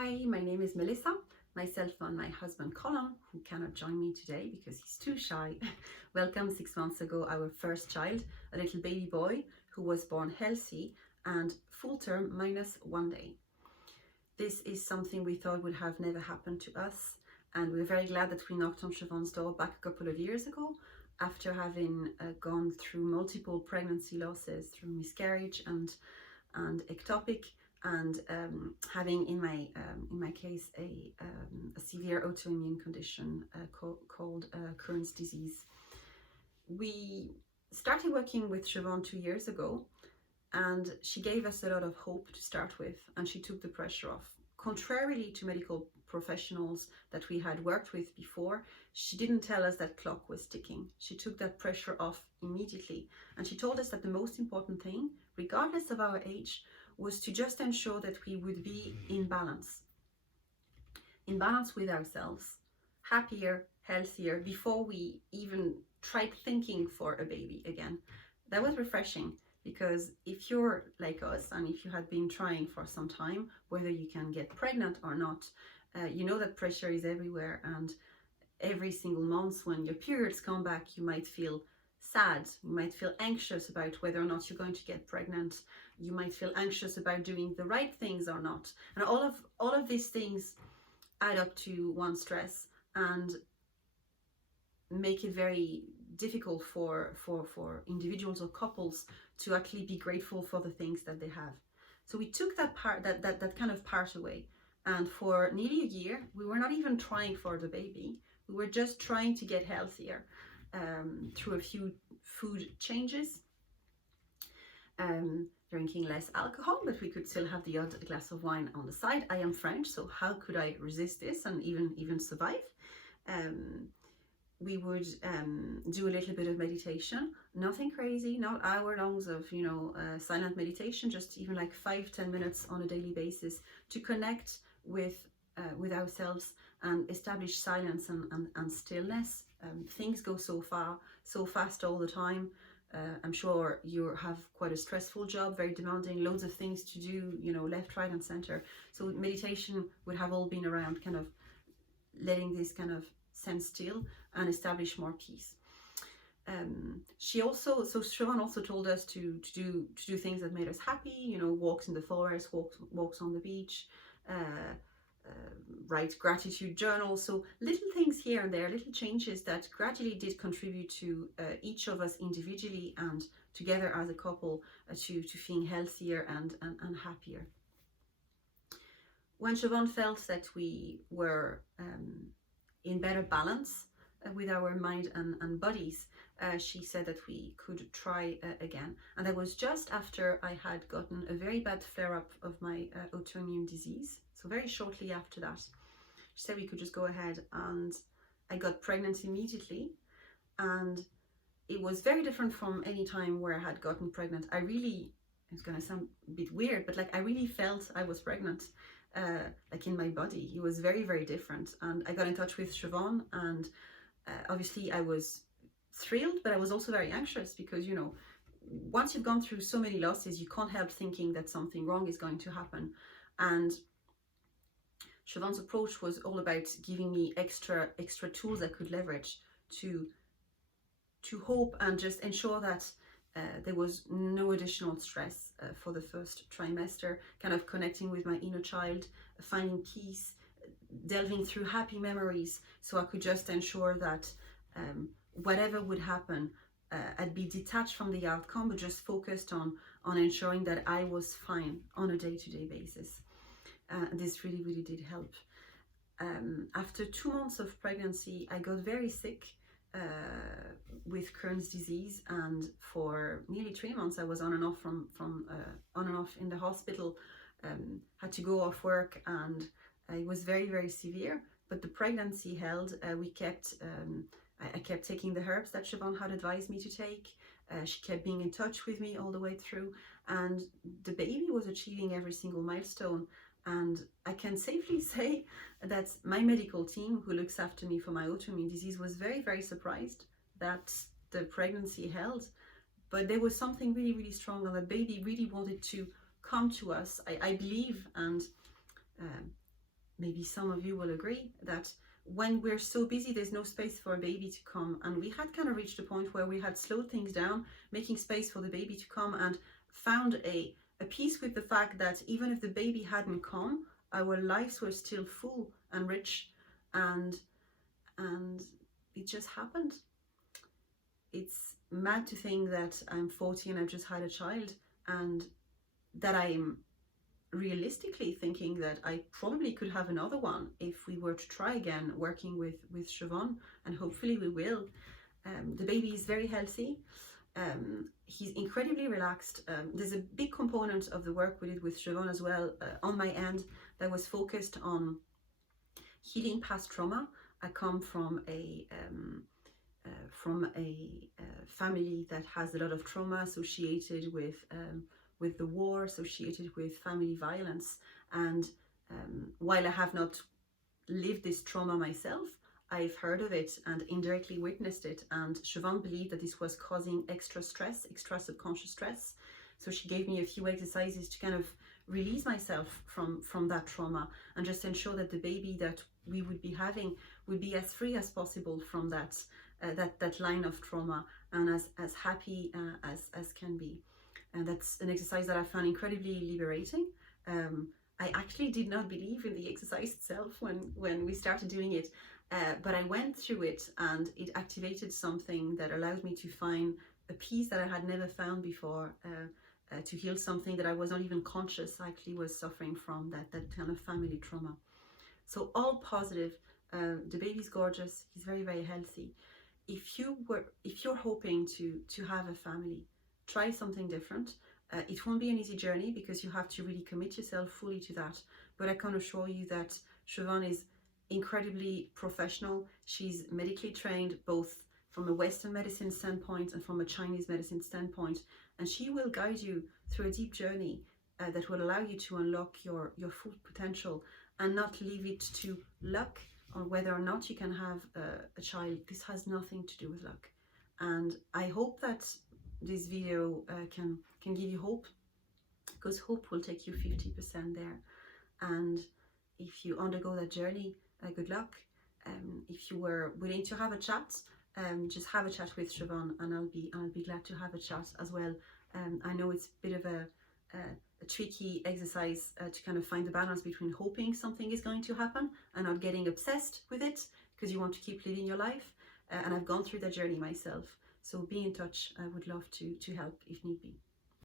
Hi, my name is Melissa. Myself and my husband Colm, who cannot join me today because he's too shy, welcomed 6 months ago our first child, a little baby boy who was born healthy and full term minus 1 day. This is something we thought would have never happened to us, and we're very glad that we knocked on Siobhan's door back a couple of years ago after having gone through multiple pregnancy losses through miscarriage and ectopic, and having in my case a severe autoimmune condition called Crohn's disease. We started working with Siobhan 2 years ago, and she gave us a lot of hope to start with, and she took the pressure off. Contrarily to medical professionals that we had worked with before, she didn't tell us that clock was ticking. She took that pressure off immediately, and she told us that the most important thing, regardless of our age, was to just ensure that we would be in balance with ourselves, happier, healthier, before we even tried thinking for a baby again. That was refreshing, because if you're like us and if you had been trying for some time, whether you can get pregnant or not, you know that pressure is everywhere, and every single month when your periods come back, you might feel sad, you might feel anxious about whether or not you're going to get pregnant, you might feel anxious about doing the right things or not, and all of these things add up to one stress and make it very difficult for individuals or couples to actually be grateful for the things that they have. So we took that kind of part away, and for nearly a year we were not even trying for the baby. We were just trying to get healthier through a few food changes, drinking less alcohol, but we could still have the odd glass of wine on the side. I am French, so how could I resist this and even survive? We would do a little bit of meditation, nothing crazy, not hour-longs of silent meditation, just even like 5-10 minutes on a daily basis to connect with ourselves and establish silence and stillness. Things go so fast all the time. I'm sure you have quite a stressful job, very demanding, loads of things to do, left, right and center. So meditation would have all been around kind of letting this kind of stand still and establish more peace. Siobhan also told us to do things that made us happy, walks in the forest, walks on the beach, write gratitude journals. So little things here and there, little changes that gradually did contribute to each of us individually and together as a couple to feeling healthier and happier. When Siobhan felt that we were in better balance with our mind and bodies, she said that we could try again. And that was just after I had gotten a very bad flare-up of my autoimmune disease. So very shortly after that, she said we could just go ahead, and I got pregnant immediately. And it was very different from any time where I had gotten pregnant. It's gonna sound a bit weird, but I really felt I was pregnant, in my body. It was very, very different. And I got in touch with Siobhan, and obviously I was thrilled, but I was also very anxious because, once you've gone through so many losses, you can't help thinking that something wrong is going to happen. And Siobhan's approach was all about giving me extra tools I could leverage to hope and just ensure that there was no additional stress for the first trimester, kind of connecting with my inner child, finding peace, delving through happy memories, so I could just ensure that whatever would happen, I'd be detached from the outcome, but just focused on ensuring that I was fine on a day-to-day basis. This really, really did help. After 2 months of pregnancy, I got very sick with Crohn's disease, and for nearly 3 months I was on and off on and off in the hospital, had to go off work, and it was very, very severe. But the pregnancy held. I kept taking the herbs that Siobhan had advised me to take. She kept being in touch with me all the way through, and the baby was achieving every single milestone. And I can safely say that my medical team, who looks after me for my autoimmune disease, was very, very surprised that the pregnancy held. But there was something really, really strong, and the baby really wanted to come to us, I believe. And maybe some of you will agree that when we're so busy, there's no space for a baby to come. And we had kind of reached a point where we had slowed things down, making space for the baby to come, and found a peace with the fact that even if the baby hadn't come, our lives were still full and rich, and it just happened. It's mad to think that I'm 40 and I've just had a child, and that I'm realistically thinking that I probably could have another one if we were to try again working with Siobhan, and hopefully we will. The baby is very healthy. He's incredibly relaxed. There's a big component of the work we did with Siobhan as well on my end that was focused on healing past trauma. I come from a family that has a lot of trauma associated with the war, associated with family violence. And while I have not lived this trauma myself, I've heard of it and indirectly witnessed it. And Siobhan believed that this was causing extra stress, extra subconscious stress. So she gave me a few exercises to kind of release myself from that trauma, and just ensure that the baby that we would be having would be as free as possible from that line of trauma, and as happy as can be. And that's an exercise that I found incredibly liberating. I actually did not believe in the exercise itself when we started doing it, but I went through it, and it activated something that allowed me to find a peace that I had never found before, to heal something that I was not even conscious I actually was suffering from, that kind of family trauma. So all positive. The baby's gorgeous. He's very, very healthy. If you're hoping to have a family, try something different. It won't be an easy journey because you have to really commit yourself fully to that. But I can assure you that Siobhan is incredibly professional. She's medically trained, both from a Western medicine standpoint and from a Chinese medicine standpoint. And she will guide you through a deep journey that will allow you to unlock your full potential, and not leave it to luck on whether or not you can have a child. This has nothing to do with luck. And I hope that this video can give you hope, because hope will take you 50% there. And if you undergo that journey, good luck. If you were willing to have a chat, just have a chat with Siobhan, and I'll be glad to have a chat as well. I know it's a bit of a tricky exercise to kind of find the balance between hoping something is going to happen and not getting obsessed with it because you want to keep living your life. And I've gone through that journey myself. So be in touch. I would love to help if need be.